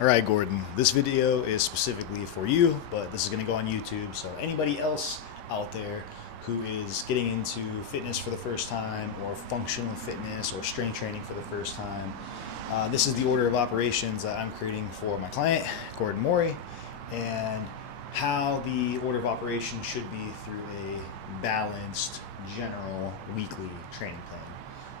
Alright, Gordon, this video is specifically for you, but this is going to go on YouTube, so anybody else out there who is getting into fitness for the first time, or functional fitness, or strength training for the first time, this is the order of operations that I'm creating for my client, Gordon Mori, and how the order of operations should be through a balanced, general, weekly training plan.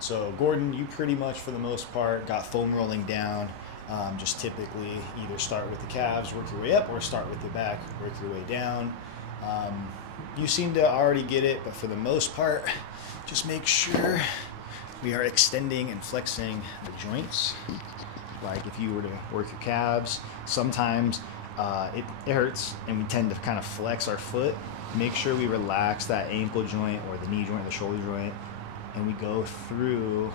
So Gordon, you pretty much, for the most part, got foam rolling down. Just typically either start with the calves, work your way up, or start with the back, work your way down. You seem to already get it, but for the most part, just make sure we are extending and flexing the joints. Like if you were to work your calves, sometimes it hurts and we tend to kind of flex our foot. Make sure we relax that ankle joint or the knee joint, the shoulder joint, and we go through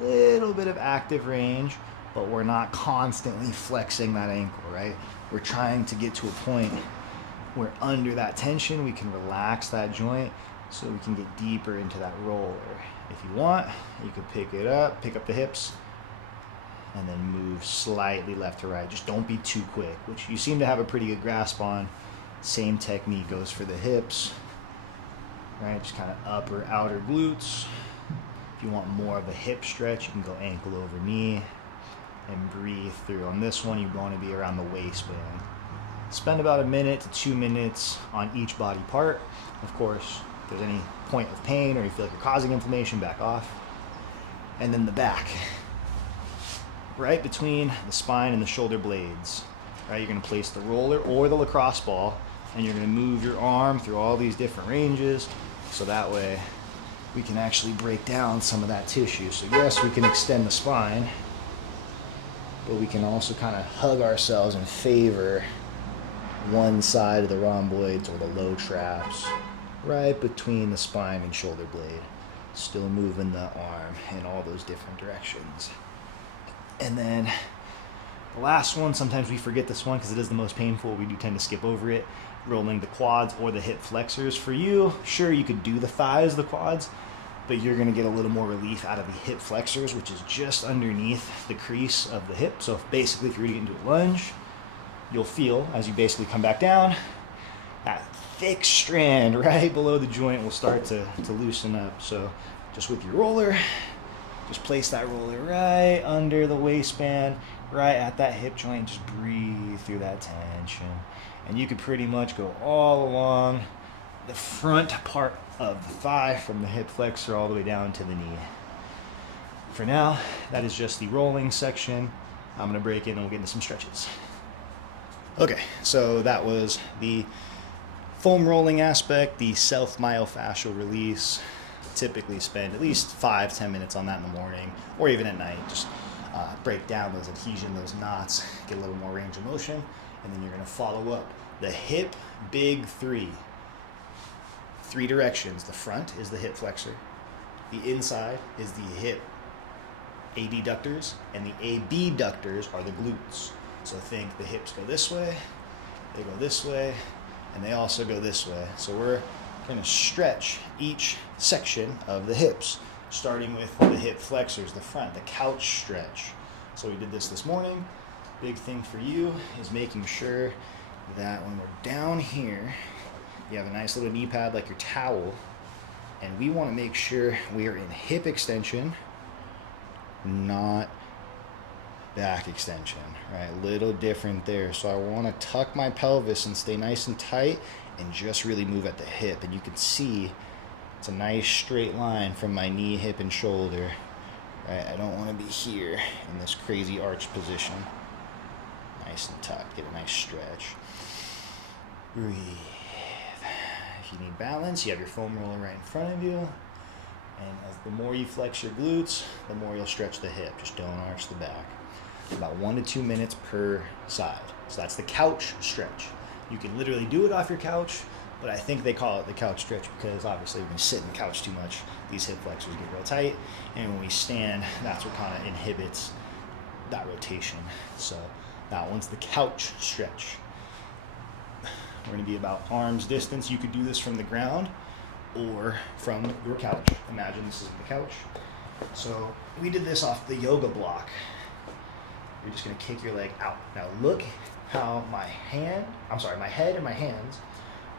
a little bit of active range, but we're not constantly flexing that ankle, right? We're trying to get to a point where under that tension, we can relax that joint so we can get deeper into that roller. If you want, you could pick up the hips, and then move slightly left to right. Just don't be too quick, which you seem to have a pretty good grasp on. Same technique goes for the hips, right? Just kind of upper, outer glutes. If you want more of a hip stretch, you can go ankle over knee and breathe through. On this one, you want to be around the waistband. Spend about 1 to 2 minutes on each body part. Of course, if there's any point of pain or you feel like you're causing inflammation, back off. And then the back, right between the spine and the shoulder blades, right? You're going to place the roller or the lacrosse ball, and you're going to move your arm through all these different ranges, so that way we can actually break down some of that tissue. So yes, we can extend the spine, but we can also kind of hug ourselves and favor one side of the rhomboids or the low traps right between the spine and shoulder blade, still moving the arm in all those different directions. And then the last one, sometimes we forget this one because it is the most painful. We do tend to skip over it. Rolling the quads or the hip flexors. For you, sure, you could do the thighs, the quads, but you're going to get a little more relief out of the hip flexors, which is just underneath the crease of the hip. So basically, if you're going to get into a lunge, you'll feel, as you basically come back down, that thick strand right below the joint will start to loosen up. So just with your roller, just place that roller right under the waistband, right at that hip joint. Just breathe through that tension. And you could pretty much go all along the front part of the thigh from the hip flexor all the way down to the knee. For now, that is just the rolling section. I'm going to break in and we'll get into some stretches. Okay, so that was the foam rolling aspect, the self-myofascial release. Typically spend at least 5-10 minutes on that in the morning or even at night. Just break down those adhesions, those knots, get a little more range of motion, and then you're going to follow up the hip big three directions. The front is the hip flexor, the inside is the hip adductors, and the abductors are the glutes. So think the hips go this way, they go this way, and they also go this way. So we're going to stretch each section of the hips, starting with the hip flexors, the front, the couch stretch. So we did this morning. Big thing for you is making sure that when we're down here, you have a nice little knee pad like your towel, and we want to make sure we are in hip extension, not back extension, right? A little different there. So I want to tuck my pelvis and stay nice and tight and just really move at the hip. And you can see it's a nice straight line from my knee, hip, and shoulder, right? I don't want to be here in this crazy arch position. Nice and tucked, get a nice stretch. Breathe. If you need balance, you have your foam roller right in front of you. And as the more you flex your glutes, the more you'll stretch the hip. Just don't arch the back. About 1 to 2 minutes per side. So that's the couch stretch. You can literally do it off your couch, but I think they call it the couch stretch because obviously when you sit in the couch too much, these hip flexors get real tight. And when we stand, that's what kind of inhibits that rotation. So that one's the couch stretch. We're going to be about arm's distance. You could do this from the ground or from your couch. Imagine this is the couch. So we did this off the yoga block. you're just gonna kick your leg out. Now look how my head and my hands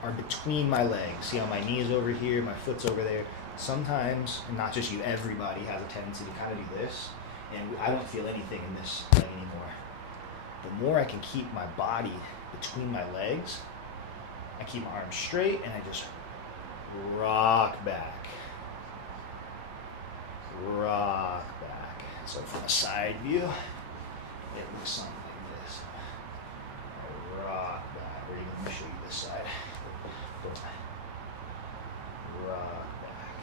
are between my legs. See how my knee is over here, my foot's over there. Sometimes, and not just you, everybody has a tendency to kind of do this, and I don't feel anything in this leg anymore. The more I can keep my body between my legs, I keep my arms straight and I just rock back. Rock back. So from a side view, it looks something like this. Rock back. Or even let me show you this side. Rock back.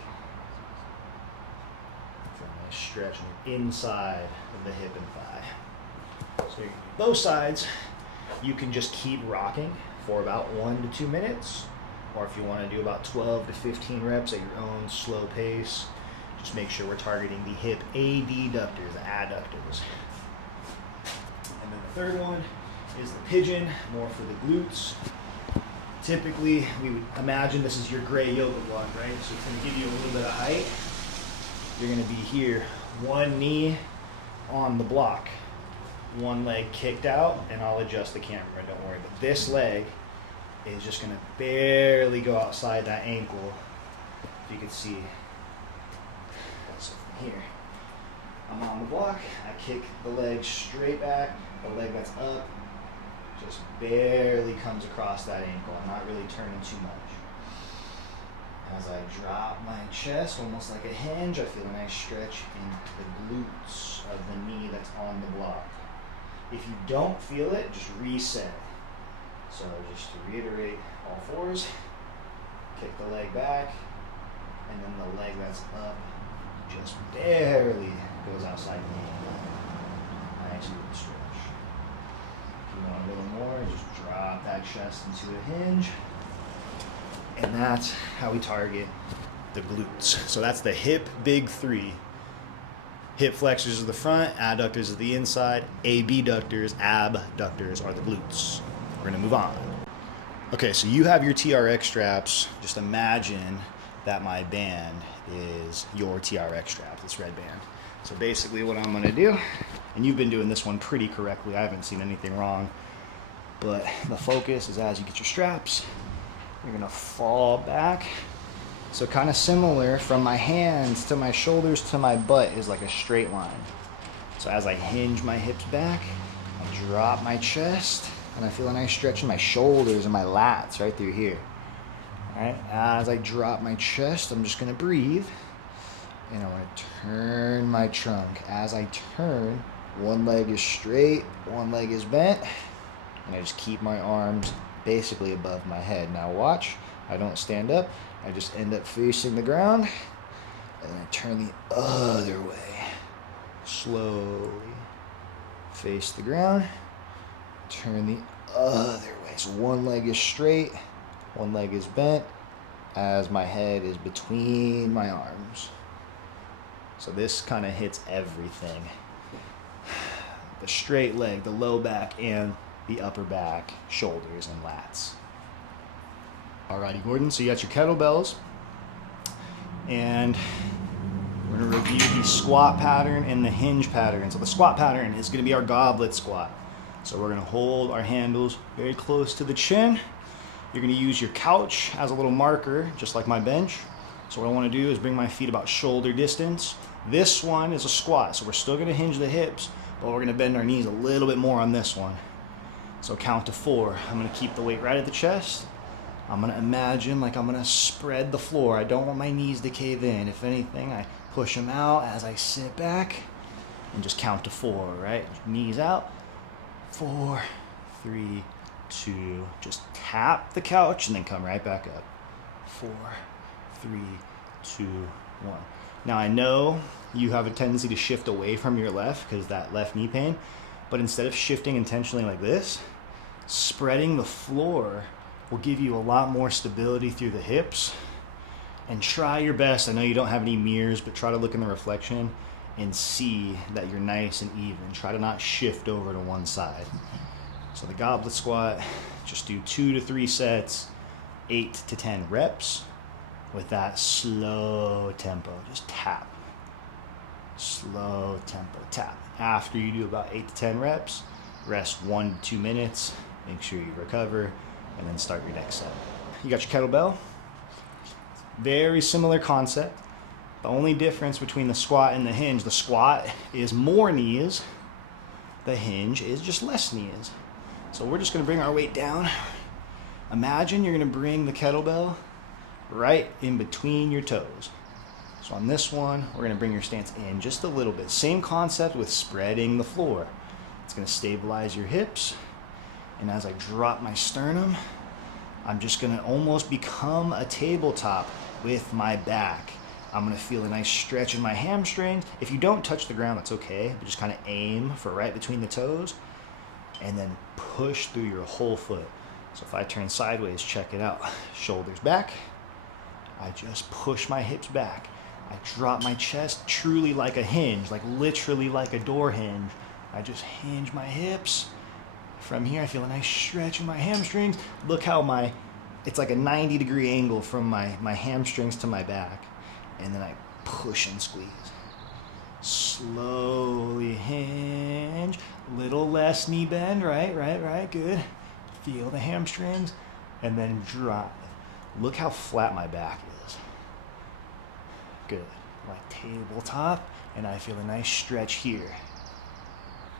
For a nice stretch on the inside of the hip and thigh. So both sides, you can just keep rocking for about 1 to 2 minutes. Or if you want to do about 12 to 15 reps at your own slow pace, just make sure we're targeting the hip adductors, the adductors. And then the third one is the pigeon, more for the glutes. Typically, we would imagine this is your gray yoga block, right? So it's going to give you a little bit of height. You're going to be here, one knee on the block, one leg kicked out, and I'll adjust the camera, don't worry. But this leg is just going to barely go outside that ankle, if you can see. So from here, I'm on the block, I kick the leg straight back, the leg that's up just barely comes across that ankle. I'm not really turning too much. As I drop my chest, almost like a hinge, I feel a nice stretch in the glutes of the knee that's on the block. If you don't feel it, just reset. So just to reiterate, all fours, kick the leg back, and then the leg that's up just barely goes outside the knee. Nice little stretch. If you want a little more, just drop that chest into a hinge. And that's how we target the glutes. So that's the hip big three. Hip flexors are the front, adductors are the inside, abductors, abductors are the glutes. We're gonna move on. Okay, so you have your TRX straps. Just imagine that my band is your TRX strap, this red band. So basically what I'm gonna do, and you've been doing this one pretty correctly, I haven't seen anything wrong, but the focus is as you get your straps, you're gonna fall back. So kind of similar from my hands to my shoulders to my butt is like a straight line. So as I hinge my hips back, I drop my chest, and I feel a nice stretch in my shoulders and my lats right through here. All right, as I drop my chest, I'm just gonna breathe, and I'm gonna turn my trunk. As I turn, one leg is straight, one leg is bent, and I just keep my arms basically above my head. Now watch, I don't stand up, I just end up facing the ground, and then I turn the other way. Slowly face the ground, turn the other way. So one leg is straight, one leg is bent, as my head is between my arms. So this kind of hits everything. The straight leg, the low back, and the upper back, shoulders, and lats. Alrighty, Gordon, so you got your kettlebells, and we're gonna review the squat pattern and the hinge pattern. So the squat pattern is gonna be our goblet squat. So we're gonna hold our handles very close to the chin. You're gonna use your couch as a little marker, just like my bench. So what I wanna do is bring my feet about shoulder distance. This one is a squat, so we're still gonna hinge the hips, but we're gonna bend our knees a little bit more on this one. So count to 4. I'm gonna keep the weight right at the chest. I'm gonna imagine like I'm gonna spread the floor. I don't want my knees to cave in. If anything, I push them out as I sit back and just count to 4, right? Knees out. 4, 3, 2. Just tap the couch and then come right back up. 4, 3, 2, 1. Now I know you have a tendency to shift away from your left because that left knee pain, but instead of shifting intentionally like this, spreading the floor will give you a lot more stability through the hips. And try your best, I know you don't have any mirrors, but try to look in the reflection and see that you're nice and even. Try to not shift over to one side. So the goblet squat, just do 2 to 3 sets, 8 to 10 reps with that slow tempo. Just tap. Slow tempo, tap. After you do about 8 to 10 reps, rest 1 to 2 minutes, make sure you recover, and then start your next set. You got your kettlebell. Very similar concept. The only difference between the squat and the hinge, the squat is more knees, the hinge is just less knees. So we're just gonna bring our weight down. Imagine you're gonna bring the kettlebell right in between your toes. So on this one, we're gonna bring your stance in just a little bit. Same concept with spreading the floor. It's gonna stabilize your hips. And as I drop my sternum, I'm just gonna almost become a tabletop with my back. I'm gonna feel a nice stretch in my hamstrings. If you don't touch the ground, that's okay, but just kind of aim for right between the toes and then push through your whole foot. So if I turn sideways, check it out. Shoulders back, I just push my hips back. I drop my chest truly like a hinge, like literally like a door hinge. I just hinge my hips. From here, I feel a nice stretch in my hamstrings. Look how it's like a 90-degree angle from my hamstrings to my back. And then I push and squeeze. Slowly hinge. Little less knee bend, right, good. Feel the hamstrings. And then drop. Look how flat my back is. Good. Like tabletop, and I feel a nice stretch here.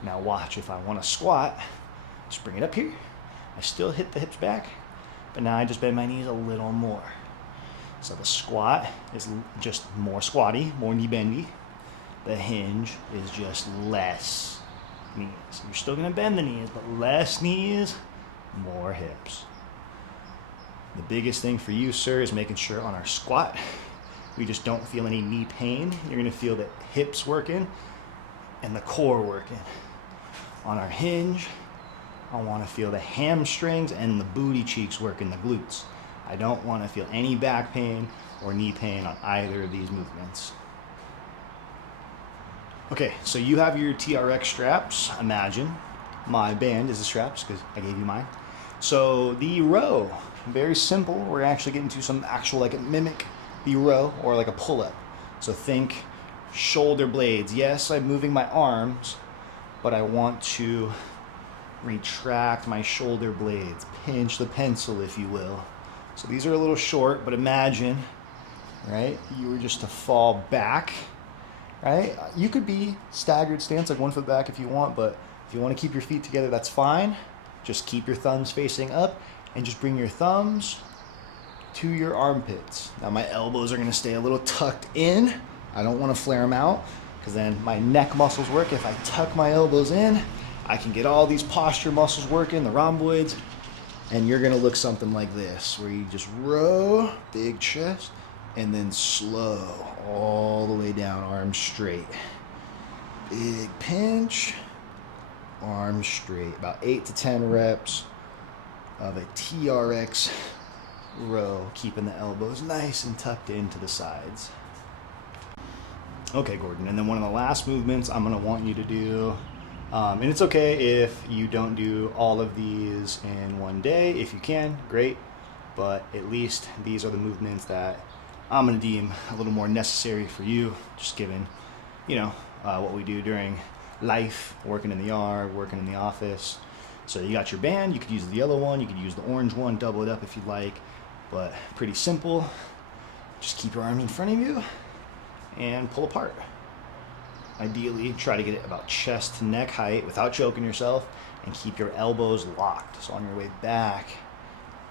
Now watch, if I want to squat, just bring it up here. I still hit the hips back, but now I just bend my knees a little more. So the squat is just more squatty, more knee bendy. The hinge is just less knees. You're still gonna bend the knees, but less knees, more hips. The biggest thing for you, sir, is making sure on our squat, we just don't feel any knee pain. You're gonna feel the hips working and the core working. On our hinge, I wanna feel the hamstrings and the booty cheeks working, the glutes. I don't wanna feel any back pain or knee pain on either of these movements. Okay, so you have your TRX straps, imagine. My band is the straps, because I gave you mine. So the row, very simple. We're actually getting to some actual, like a mimic the row or like a pull-up. So think shoulder blades. Yes, I'm moving my arms, but I want to retract my shoulder blades, pinch the pencil, if you will. So these are a little short, but imagine, right, you were just to fall back, right? You could be staggered stance, like 1 foot back if you want, but if you want to keep your feet together, that's fine. Just keep your thumbs facing up and just bring your thumbs to your armpits. Now my elbows are going to stay a little tucked in. I don't want to flare them out because then my neck muscles work. If I tuck my elbows in, I can get all these posture muscles working, the rhomboids, and you're going to look something like this, where you just row, big chest, and then slow all the way down, arms straight. Big pinch, arms straight. About 8 to 10 reps of a TRX row, keeping the elbows nice and tucked into the sides. Okay, Gordon, and then one of the last movements I'm gonna want you to do, and it's okay if you don't do all of these in one day. If you can, great, but at least these are the movements that I'm gonna deem a little more necessary for you, just given, what we do during life, working in the yard, working in the office. So you got your band, you could use the yellow one, you could use the orange one, double it up if you'd like, but pretty simple. Just keep your arms in front of you and pull apart. Ideally, try to get it about chest to neck height without choking yourself, and keep your elbows locked. So on your way back,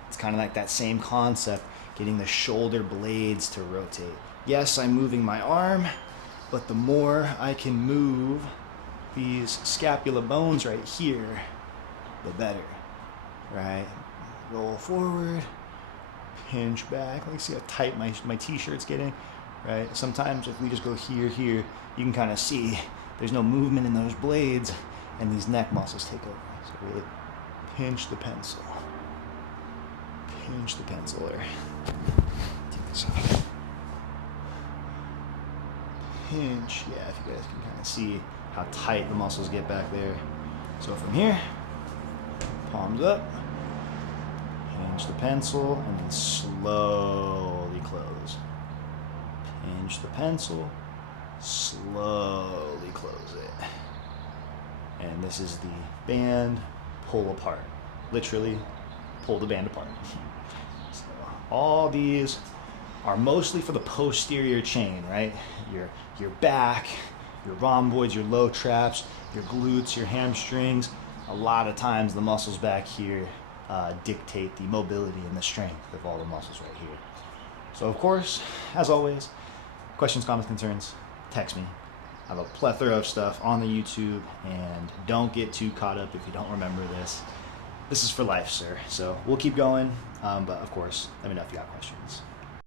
it's kind of like that same concept, getting the shoulder blades to rotate. Yes, I'm moving my arm, but the more I can move these scapula bones right here, the better, right? Roll forward, pinch back. Like, see how tight my t-shirt's getting, right? Sometimes if we just go here, you can kind of see there's no movement in those blades, and these neck muscles take over. So really pinch the pencil. Pinch the pencil there. Take this off. Pinch, yeah, if you guys can kind of see how tight the muscles get back there. So from here, palms up, pinch the pencil, and then slowly close. Pinch the pencil, slowly close it. And this is the band pull apart. Literally pull the band apart. So all these are mostly for the posterior chain, right? Your back, your rhomboids, your low traps, your glutes, your hamstrings. A lot of times the muscles back here dictate the mobility and the strength of all the muscles right here. So of course, as always, questions, comments, concerns, text me. I have a plethora of stuff on the YouTube, and don't get too caught up if you don't remember this. This is for life, sir. So we'll keep going, but of course, let me know if you got questions.